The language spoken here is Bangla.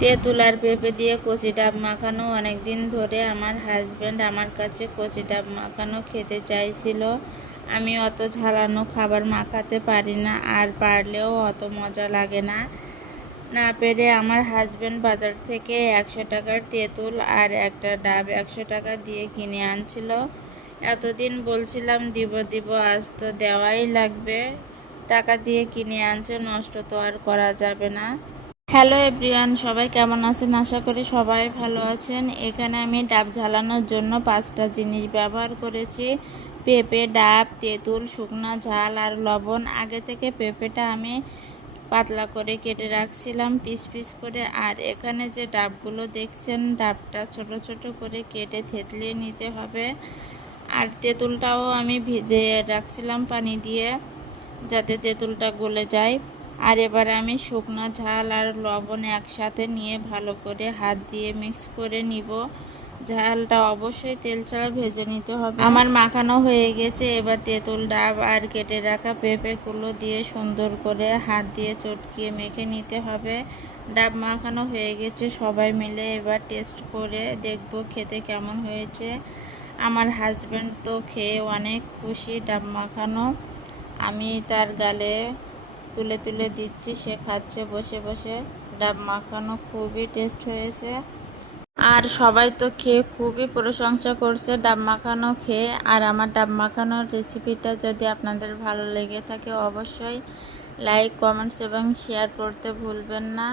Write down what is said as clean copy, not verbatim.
তেঁতুল আর পেঁপে দিয়ে কচি ডাব মাখানো অনেক দিন ধরে আমার হাজব্যান্ড আমার কাছে কচি ডাব মাখানো খেতে চাইছিল। আমি অত ঝালানো খাবার মাখাতে পারি না, আর পারলেও অত মজা লাগে না। না পেরে আমার হাজব্যান্ড বাজার থেকে 100 টাকার তেঁতুল আর একটা ডাব 100 টাকা দিয়ে কিনে আনছিল। এতদিন বলছিলাম দিব দিব, আজ তো দেওয়াই লাগবে। টাকা দিয়ে কিনে আনছে, নষ্ট তো আর করা যাবে না। হ্যালো এভরিওয়ান, সবাই কেমন আছেন? আশা করি সবাই ভালো আছেন। এখানে আমি ডাব ঝালানোর জন্য 5টা জিনিস ব্যবহার করেছি: পেঁপে, ডাব, তেঁতুল, শুকনো ঝাল আর লবণ। আগে থেকে পেঁপেটা আমি পাতলা করে কেটে রাখছিলাম পিস পিস করে। আর এখানে যে ডাবগুলো দেখছেন, ডাবটা ছোট ছোট করে কেটে থেতলিয়ে নিতে হবে। আর তেঁতুলটাও আমি ভিজিয়ে রাখছিলাম পানি দিয়ে, যাতে তেঁতুলটা গলে যায়। আর এবারে আমি শুকনো ঝাল আর লবণ একসাথে নিয়ে ভালো করে হাত দিয়ে মিক্স করে নিব। ঝালটা অবশ্যই তেল ছাড়া ভেজে নিতে হবে। আমার মাখানো হয়ে গেছে। এবার তেঁতুল, ডাব আর কেটে রাখা পেঁপেগুলো দিয়ে সুন্দর করে হাত দিয়ে চটকিয়ে মেখে নিতে হবে। ডাব মাখানো হয়ে গেছে, সবাই মিলে এবার টেস্ট করে দেখব খেতে কেমন হয়েছে। আমার হাজব্যান্ড তো খেয়ে অনেক খুশি ডাব মাখানো। আমি তার গালে তুলে তুলে দিচ্ছি, সে খাচ্ছে বসে বসে। ডাব মাখানো খুবই টেস্ট হয়েছে, আর সবাই তো খেয়ে খুবই প্রশংসা করছে ডাব মাখানো খেয়ে। আর আমার ডাব মাখানোর রেসিপিটা যদি আপনাদের ভালো লেগে থাকে, অবশ্যই লাইক, কমেন্টস এবং শেয়ার করতে ভুলবেন না।